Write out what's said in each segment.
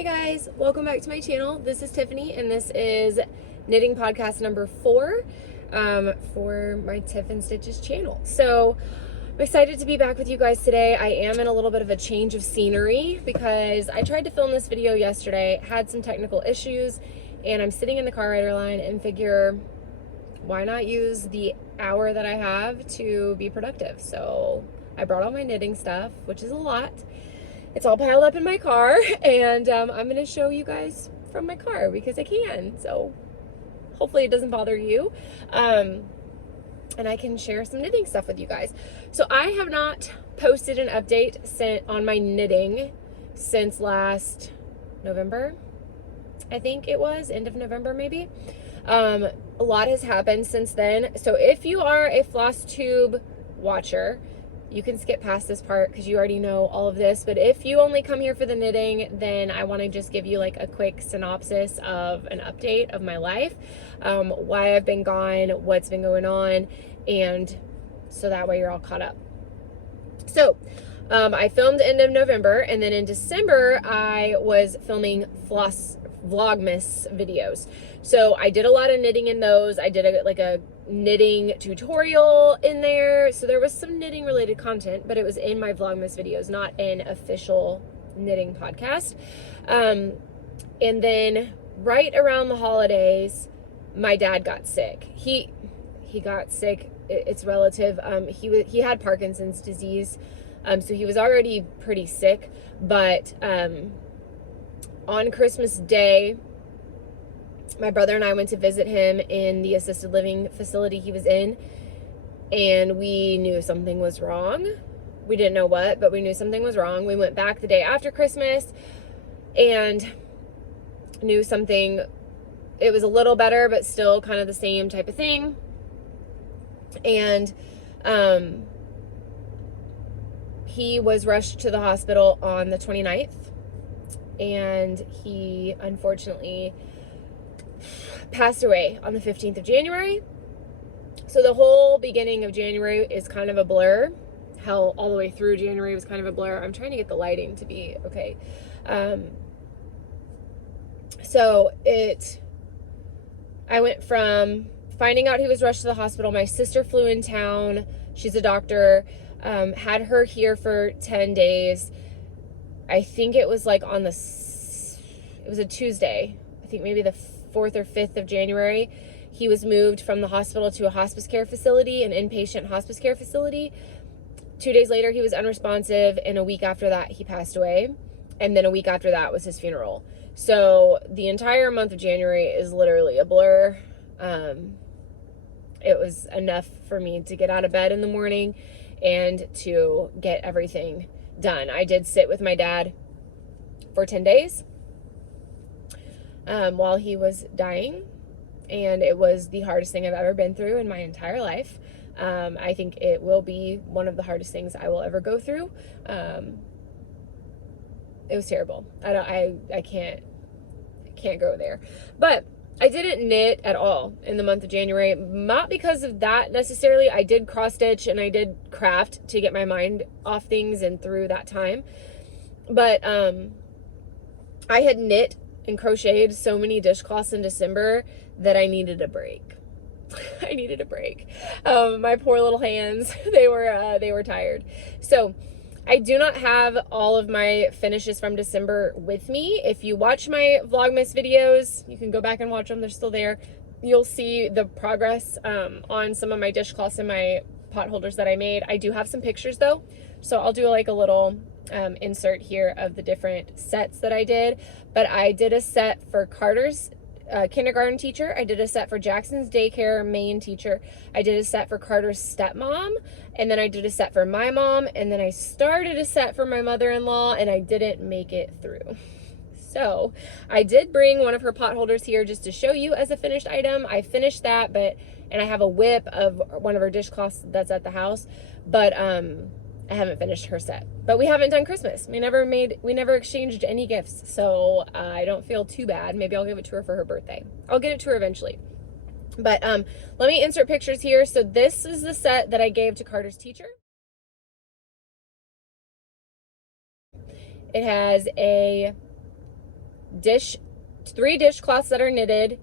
Hey guys, welcome back to my channel. This is Tiffany and this is knitting podcast number 4 for my Tiff and Stitches channel. So I'm excited to be back with you guys today. I am in a little bit of a change of scenery because I tried to film this video yesterday, had some technical issues, and I'm sitting in the car rider line and figure why not use the hour that I have to be productive. So I brought all my knitting stuff, which is a lot. It's all piled up in my car, and I'm going to show you guys from my car because I can. So hopefully it doesn't bother you. And I can share some knitting stuff with you guys. So I have not posted an update on my knitting since last November. I think it was end of November, maybe. A lot has happened since then. So if you are a floss tube watcher, you can skip past this part because you already know all of this. But if you only come here for the knitting, then I want to just give you like a quick synopsis of an update of my life, why I've been gone, what's been going on, and so that way you're all caught up. So I filmed end of November, and then in December I was filming floss vlogmas videos. So I did a lot of knitting in those. I did a knitting tutorial in there, so there was some knitting related content, but it was in my vlogmas videos, not an official knitting podcast. And then right around the holidays, my dad got sick. He got sick. It's relative. He had Parkinson's disease, so he was already pretty sick. But on Christmas Day, my brother and I went to visit him in the assisted living facility he was in, and we knew something was wrong. We didn't know what, but we knew something was wrong. We went back the day after Christmas and knew something. It was a little better, but still kind of the same type of thing. And he was rushed to the hospital on the 29th, and he unfortunately passed away on the 15th of January. So the whole beginning of January is kind of a blur. Hell, all the way through January was kind of a blur. I'm trying to get the lighting to be okay. I went from finding out he was rushed to the hospital. My sister flew in town. She's a doctor. Had her here for 10 days. I think it was like it was a Tuesday. I think maybe the 4th or 5th of January, he was moved from the hospital to a hospice care facility, an inpatient hospice care facility. 2 days later, he was unresponsive, and a week after that, he passed away. And then a week after that was his funeral. So the entire month of January is literally a blur. It was enough for me to get out of bed in the morning and to get everything done. I did sit with my dad for 10 days. While he was dying, and it was the hardest thing I've ever been through in my entire life. I think it will be one of the hardest things I will ever go through. It was terrible. I can't go there. But I didn't knit at all in the month of January, not because of that necessarily. I did cross stitch and I did craft to get my mind off things and through that time. But I had knit and crocheted so many dishcloths in December that I needed a break. I needed a break. My poor little hands, they were tired. So I do not have all of my finishes from December with me. If you watch my Vlogmas videos, you can go back and watch them. They're still there. You'll see the progress on some of my dishcloths and my pot holders that I made. I do have some pictures though, so I'll do like a little insert here of the different sets that I did. But I did a set for Carter's kindergarten teacher. I did a set for Jackson's daycare main teacher. I did a set for Carter's stepmom, and then I did a set for my mom, and then I started a set for my mother-in-law, and I didn't make it through. So I did bring one of her pot holders here just to show you as a finished item. I finished that, and I have a whip of one of her dishcloths that's at the house, but I haven't finished her set. But we haven't done Christmas. We never exchanged any gifts, so I don't feel too bad. Maybe I'll give it to her for her birthday. I'll get it to her eventually. But let me insert pictures here. So this is the set that I gave to Carter's teacher. It has a 3 dishcloths that are knitted,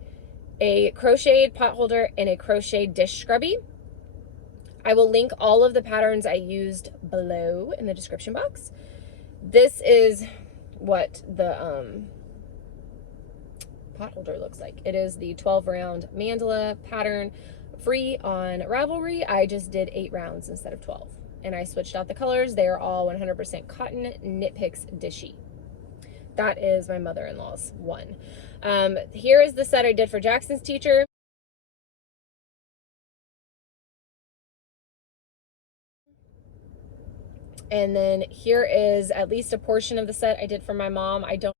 a crocheted pot holder, and a crocheted dish scrubby. I will link all of the patterns I used below in the description box. This is what the pot holder looks like. It is the 12 round mandala pattern, free on Ravelry. I just did 8 rounds instead of 12, and I switched out the colors. They are all 100% cotton Knit Picks Dishy. That is my mother-in-law's one. Here is the set I did for Jackson's teacher. And then here is at least a portion of the set I did for my mom. I don't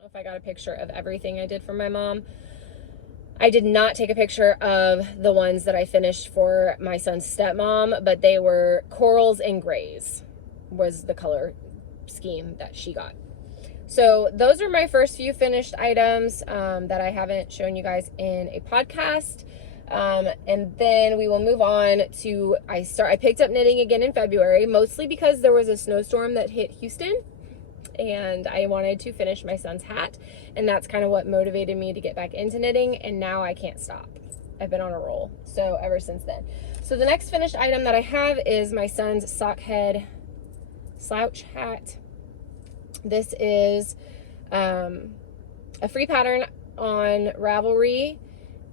know if I got a picture of everything I did for my mom. I did not take a picture of the ones that I finished for my son's stepmom, but they were corals and grays was the color scheme that she got. So those are my first few finished items that I haven't shown you guys in a podcast. And then we will move on to, I picked up knitting again in February, mostly because there was a snowstorm that hit Houston and I wanted to finish my son's hat. And that's kind of what motivated me to get back into knitting. And now I can't stop. I've been on a roll. So ever since then. So the next finished item that I have is my son's sock head slouch hat. This is a free pattern on Ravelry,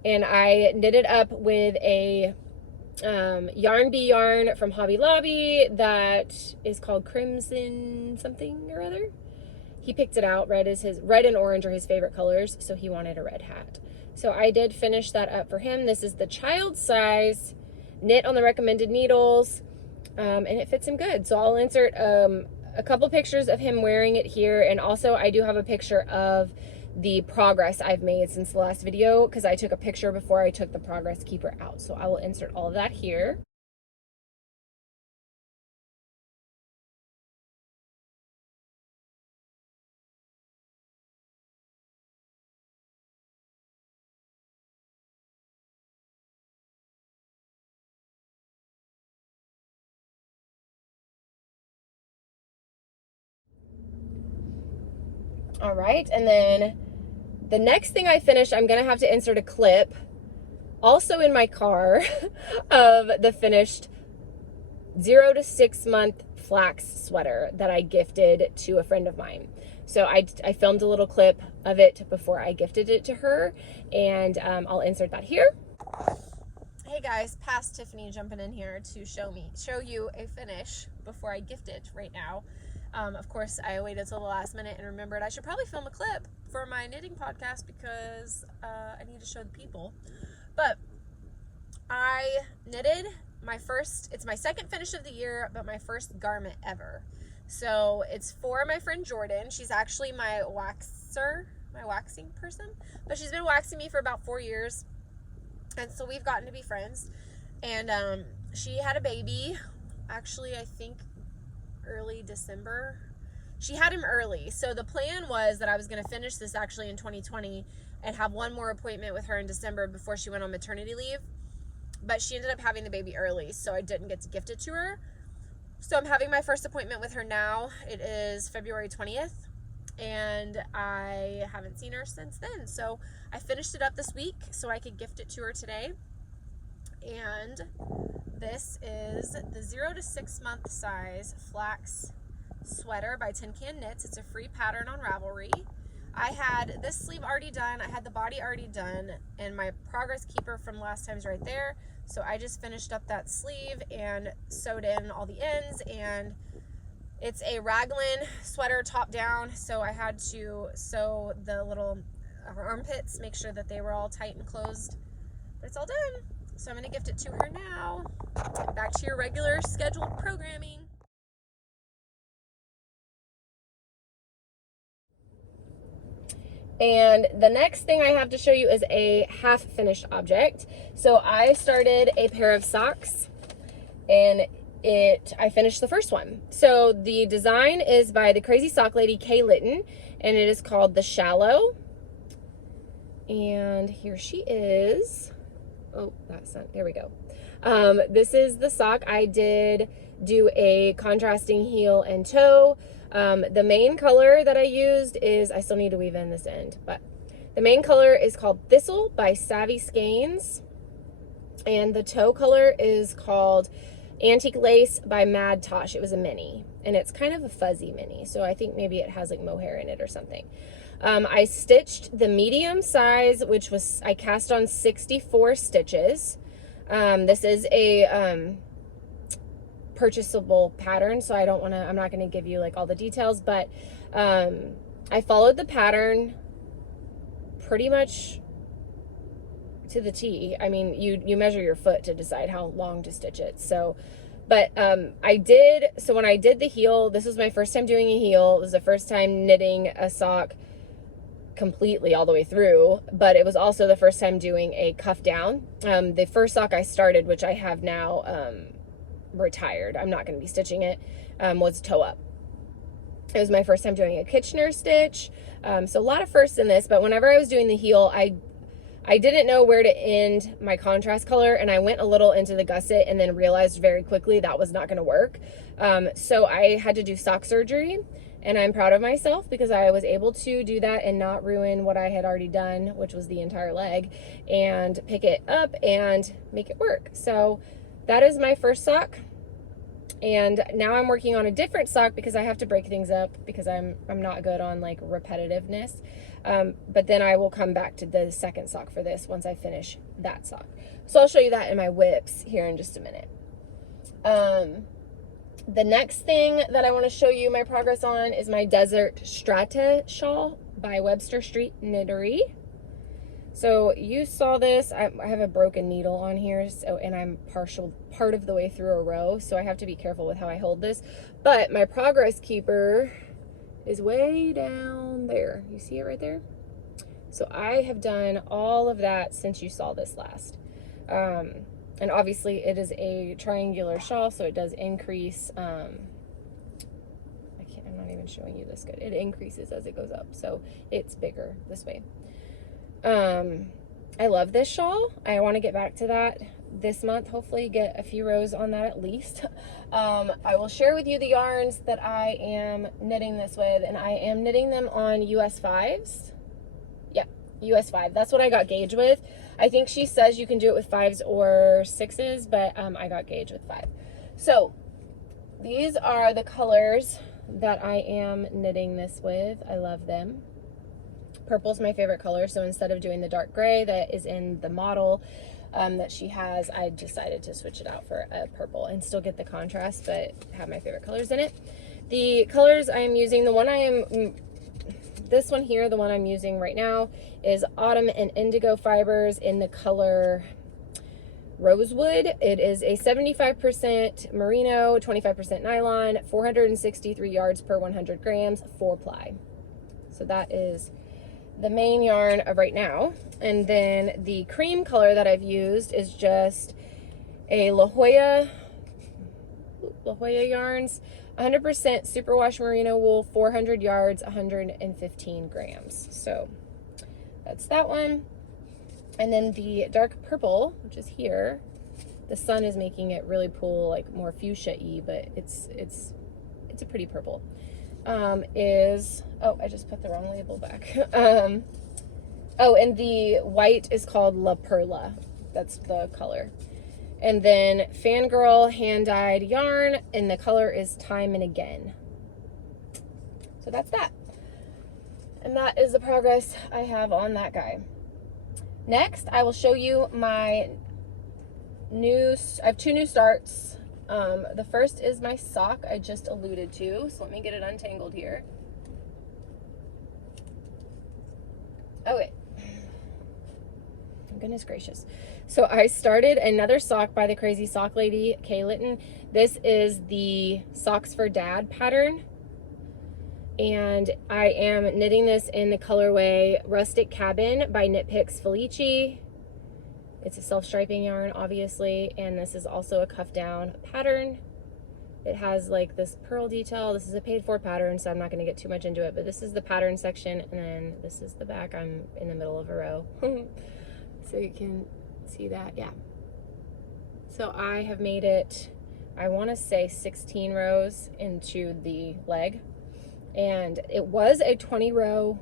and I knitted up with a Yarn Bee yarn from Hobby Lobby that is called Crimson something or other. He picked it out. Red and orange are his favorite colors, so he wanted a red hat. So I did finish that up for him. This is the child size, knit on the recommended needles, and it fits him good. So I'll insert a couple pictures of him wearing it here, and also I do have a picture of the progress I've made since the last video, because I took a picture before I took the progress keeper out. So I will insert all of that here. All right, and then the next thing I finished, I'm gonna have to insert a clip also in my car of the finished 0 to 6 month flax sweater that I gifted to a friend of mine. So I filmed a little clip of it before I gifted it to her, and I'll insert that here. Hey guys, past Tiffany jumping in here to show you a finish before I gift it right now. Of course, I waited till the last minute and remembered I should probably film a clip for my knitting podcast because I need to show the people. But I knitted it's my second finish of the year, but my first garment ever. So it's for my friend Jordan. She's actually my waxing person, but she's been waxing me for about 4 years. And so we've gotten to be friends. And she had a baby, actually, I think early December. She had him early. So the plan was that I was going to finish this actually in 2020 and have one more appointment with her in December before she went on maternity leave. But she ended up having the baby early, so I didn't get to gift it to her. So I'm having my first appointment with her now. It is February 20th, and I haven't seen her since then. So I finished it up this week so I could gift it to her today. And this is the 0 to 6 month size flax sweater by Tin Can Knits. It's a free pattern on Ravelry. I had this sleeve already done, I had the body already done, and my progress keeper from last time's right there. So I just finished up that sleeve and sewed in all the ends, and it's a raglan sweater top down, so I had to sew the little armpits, make sure that they were all tight and closed, but it's all done. So I'm going to gift it to her now. Back to your regular scheduled programming. And the next thing I have to show you is a half finished object. So I started a pair of socks, and I finished the first one. So the design is by the crazy sock lady Kay Litton, and it is called the Shallow. And here she is. Oh, that's not, there we go. This is the sock. I did do a contrasting heel and toe. The main color that I used is, I still need to weave in this end, but the main color is called Thistle by Savvy Skeins. And the toe color is called Antique Lace by Mad Tosh. It was a mini, and it's kind of a fuzzy mini, so I think maybe it has like mohair in it or something. I stitched the medium size, which was, I cast on 64 stitches. This is a purchasable pattern, so I'm not gonna give you like all the details, but I followed the pattern pretty much to the T. I mean, you measure your foot to decide how long to stitch it. So, but so when I did the heel, this was my first time doing a heel. It was the first time knitting a sock completely all the way through, but it was also the first time doing a cuff down. The first sock I started, which I have now retired, I'm not going to be stitching it, was toe up. It was my first time doing a Kitchener stitch. So a lot of firsts in this, but whenever I was doing the heel, I didn't know where to end my contrast color, and I went a little into the gusset and then realized very quickly that was not going to work. So I had to do sock surgery, and I'm proud of myself because I was able to do that and not ruin what I had already done, which was the entire leg, and pick it up and make it work. So that is my first sock. And now I'm working on a different sock because I have to break things up because I'm not good on like repetitiveness. But then I will come back to the second sock for this once I finish that sock. So I'll show you that in my whips here in just a minute. The next thing that I want to show you my progress on is my Desert Strata shawl by Webster Street Knittery. So you saw this. I have a broken needle on here, so, and I'm part of the way through a row, so I have to be careful with how I hold this. But my progress keeper is way down there. You see it right there? So I have done all of that since you saw this last. And obviously it is a triangular shawl, so it does increase. I'm not even showing you this good. It increases as it goes up, so it's bigger this way. I love this shawl. I want to get back to that this month, hopefully get a few rows on that at least. I will share with you the yarns that I am knitting this with, and I am knitting them on US 5s. Yeah, US 5. That's what I got gauge with. I think she says you can do it with 5s or 6s, but I got gauge with 5. So these are the colors that I am knitting this with. I love them. Purple's my favorite color, so instead of doing the dark gray that is in the model that she has, I decided to switch it out for a purple and still get the contrast, but have my favorite colors in it. The colors I am using, this one here, the one I'm using right now, is Autumn and Indigo fibers in the color Rosewood. It is a 75% merino, 25% nylon, 463 yards per 100 grams, 4-ply. So that is the main yarn of right now. And then the cream color that I've used is just a La Jolla yarns, 100% superwash merino wool, 400 yards, 115 grams. So that's that one. And then the dark purple, which is here, the sun is making it really pull like more fuchsia-y, but it's a pretty purple. Oh, I just put the wrong label back. Oh, and the white is called La Perla. That's the color. And then Fangirl hand-dyed yarn, and the color is Time and Again. So that's that. And that is the progress I have on that guy. Next, I will show you my I have 2 new starts. The first is my sock I just alluded to, so let me get it untangled here. Okay. Goodness gracious. So I started another sock by the Crazy Sock Lady, Kay Litton. This is the Socks for Dad pattern. And I am knitting this in the colorway Rustic Cabin by Knit Picks Felici. It's a self-striping yarn, obviously, and this is also a cuff down pattern. It has like this pearl detail. This is a paid for pattern, so I'm not gonna get too much into it, but this is the pattern section, and then this is the back. I'm in the middle of a row. So you can see that, yeah. So I have made it, I want to say 16 rows into the leg, and it was a 20 row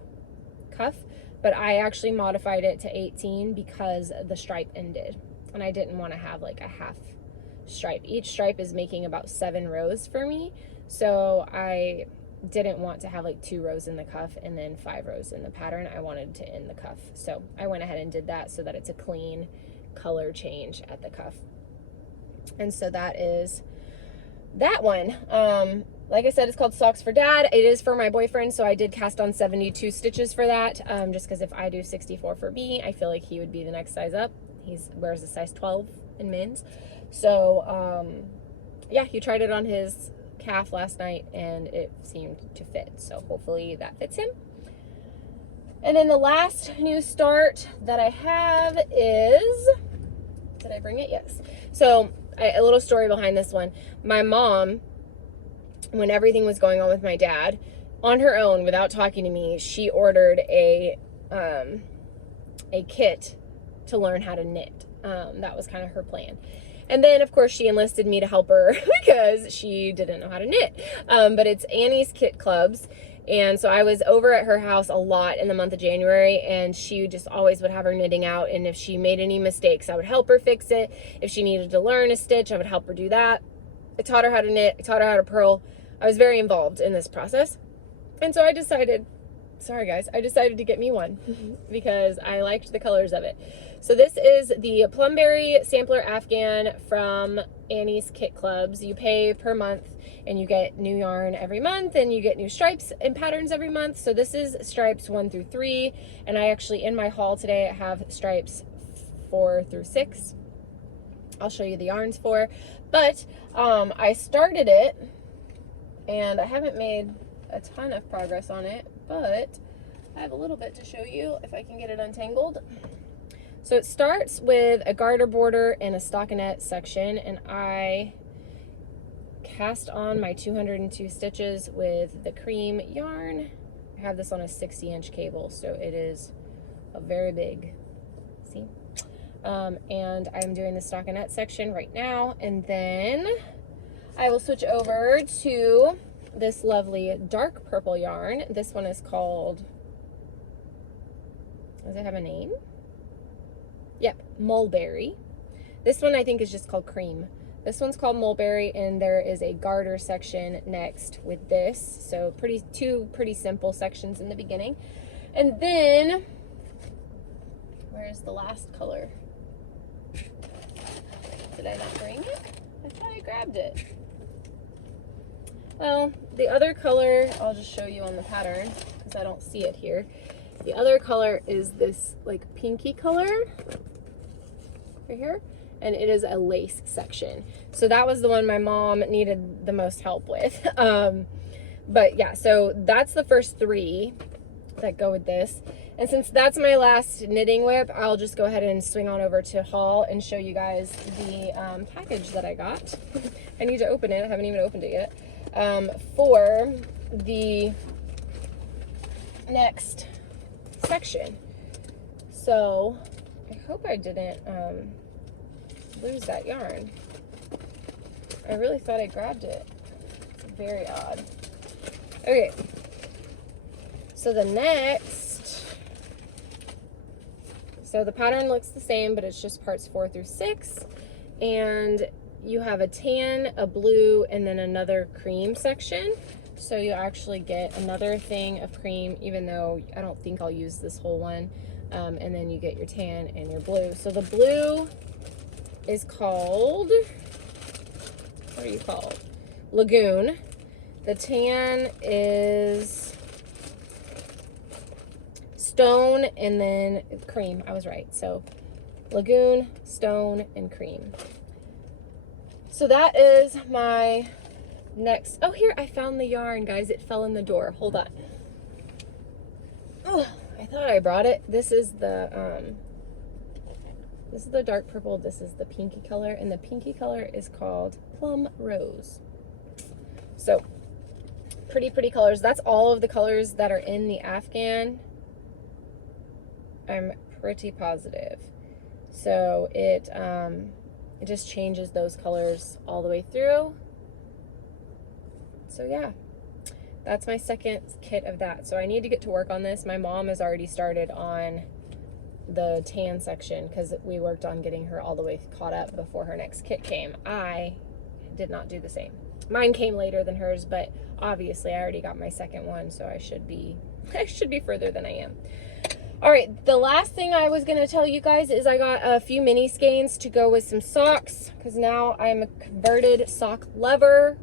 cuff, but I actually modified it to 18 because the stripe ended, and I didn't want to have like a half stripe. Each stripe is making about 7 rows for me, so I didn't want to have like 2 rows in the cuff and then 5 rows in the pattern. I wanted to end the cuff, so I went ahead and did that so that it's a clean color change at the cuff. And so that is that one. Like I said, it's called Socks for Dad. It is for my boyfriend, so I did cast on 72 stitches for that, just because if I do 64 for me, I feel like he would be the next size up. He wears a size 12 in men's. So yeah, he tried it on his calf last night and it seemed to fit, so hopefully that fits him. And then the last new start that I have is, did I bring it? Yes. So a little story behind this one. My mom, when everything was going on with my dad, on her own, without talking to me, she ordered a kit to learn how to knit. That was kind of her plan. And then, of course, she enlisted me to help her because she didn't know how to knit. But it's Annie's Kit Clubs. And so I was over at her house a lot in the month of January, and she just always would have her knitting out. And if she made any mistakes, I would help her fix it. If she needed to learn a stitch, I would help her do that. I taught her how to knit. I taught her how to purl. I was very involved in this process. And so I decided, sorry guys, I decided to get me one because I liked the colors of it. So this is the Plumberry Sampler Afghan from Annie's Kit Clubs. You pay per month and you get new yarn every month, and you get new stripes and patterns every month. So this is stripes 1 through 3, and I actually, in my haul today, I have stripes 4 through 6. I'll show you the yarns for, but I started it and I haven't made a ton of progress on it, but I have a little bit to show you if I can get it untangled. So it starts with a garter border and a stockinette section, and I cast on my 202 stitches with the cream yarn. I have this on a 60-inch cable, so it is a very big, see? And I'm doing the stockinette section right now, and then I will switch over to this lovely dark purple yarn. This one is called, does it have a name? Yep, Mulberry. This one I think is just called Cream. This one's called Mulberry, and there is a garter section next with this. So two pretty simple sections in the beginning. And then, where's the last color? Did I not bring it? I thought I grabbed it. Well, the other color, I'll just show you on the pattern because I don't see it here. The other color is this like pinky color right here, and it is a lace section. So that was the one my mom needed the most help with. But yeah, so that's the first 3 that go with this. And since that's my last knitting whip, I'll just go ahead and swing on over to haul and show you guys the package that I got. I need to open it. I haven't even opened it yet. For the next section. So I hope I didn't lose that yarn. I really thought I grabbed it. It's very odd. Okay, so the next, so the pattern looks the same, but it's just parts 4 through 6, and you have a tan, a blue, and then another cream section. So you actually get another thing of cream, even though I don't think I'll use this whole one. And then you get your tan and your blue. So the blue is called, what are you called? Lagoon. The tan is Stone, and then Cream. I was right. So Lagoon, Stone, and Cream. So that is my next. Oh, here, I found the yarn, guys. It fell in the door. Hold on. Oh, I thought I brought it. This is the dark purple. This is the pinky color, and the pinky color is called Plum Rose. So pretty colors. That's all of the colors that are in the Afghan. I'm pretty positive. So it It just changes those colors all the way through. So yeah, that's my second kit of that. So I need to get to work on this. My mom has already started on the tan section because we worked on getting her all the way caught up before her next kit came. I did not do the same. Mine came later than hers, but obviously I already got my second one, so I should be further than I am. All right, the last thing I was gonna tell you guys is I got a few mini skeins to go with some socks, because now I'm a converted sock lover.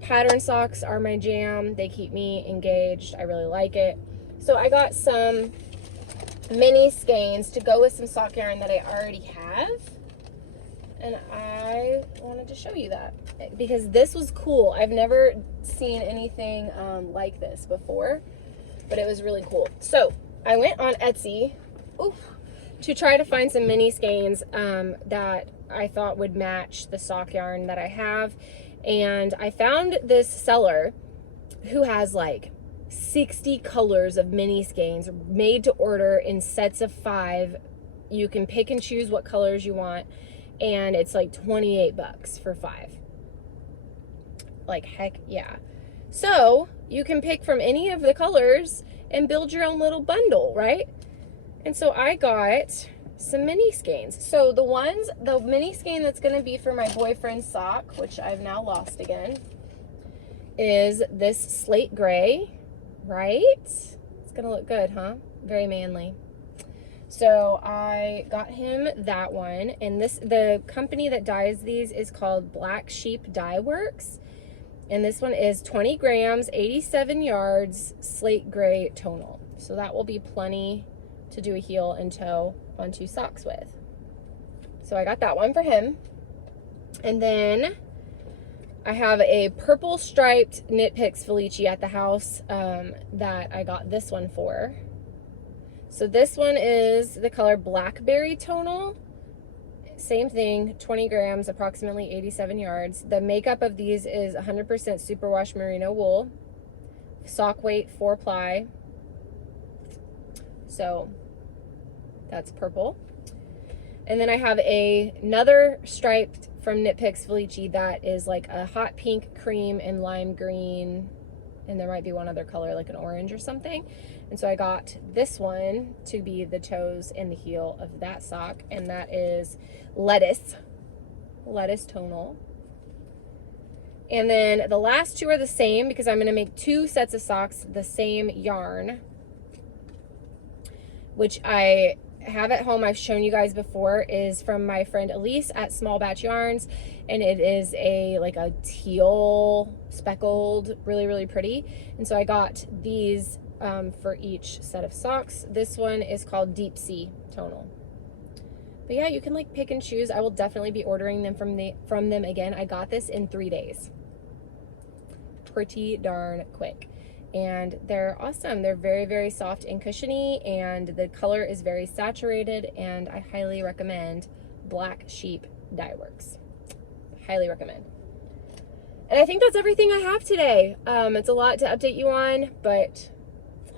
Pattern socks are my jam. They keep me engaged. I really like it. So I got some mini skeins to go with some sock yarn that I already have. And I wanted to show you that because this was cool. I've never seen anything like this before, but it was really cool. So I went on Etsy to try to find some mini skeins that I thought would match the sock yarn that I have. And I found this seller who has like 60 colors of mini skeins made to order in sets of 5. You can pick and choose what colors you want. And it's like $28 for 5. Like, heck yeah. So you can pick from any of the colors and build your own little bundle, right? And so I got some mini skeins. So the mini skein that's gonna be for my boyfriend's sock, which I've now lost again, is this slate gray, right? It's gonna look good, huh? Very manly. So I got him that one, and the company that dyes these is called Black Sheep Dye Works, and this one is 20 grams, 87 yards, slate gray tonal. So that will be plenty to do a heel and toe onto socks with. So I got that one for him, and then I have a purple striped Knit Picks Felici at the house that I got this one for. So this one is the color Blackberry Tonal. Same thing, 20 grams, approximately 87 yards. The makeup of these is 100% superwash merino wool. Sock weight, 4 ply. So that's purple. And then I have another striped from Knit Picks Felici that is like a hot pink, cream, and lime green. And there might be one other color, like an orange or something. And so I got this one to be the toes and the heel of that sock, and that is lettuce tonal. And then the last two are the same because I'm gonna make 2 sets of socks, the same yarn, which I have at home. I've shown you guys before, is from my friend Elise at Small Batch Yarns, and it is like a teal speckled, really, really pretty. And so I got these for each set of socks. This one is called Deep Sea Tonal. But yeah, you can like pick and choose. I will definitely be ordering them from them again. I got this in 3 days. Pretty darn quick. And they're awesome. They're very, very soft and cushiony, and the color is very saturated, and I highly recommend Black Sheep Dye Works. Highly recommend. And I think that's everything I have today. It's a lot to update you on, but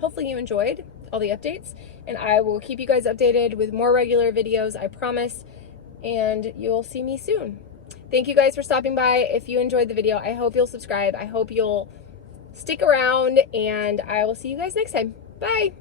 hopefully you enjoyed all the updates, and I will keep you guys updated with more regular videos, I promise, and you'll see me soon. Thank you guys for stopping by. If you enjoyed the video, I hope you'll subscribe. I hope you'll stick around, and I will see you guys next time. Bye.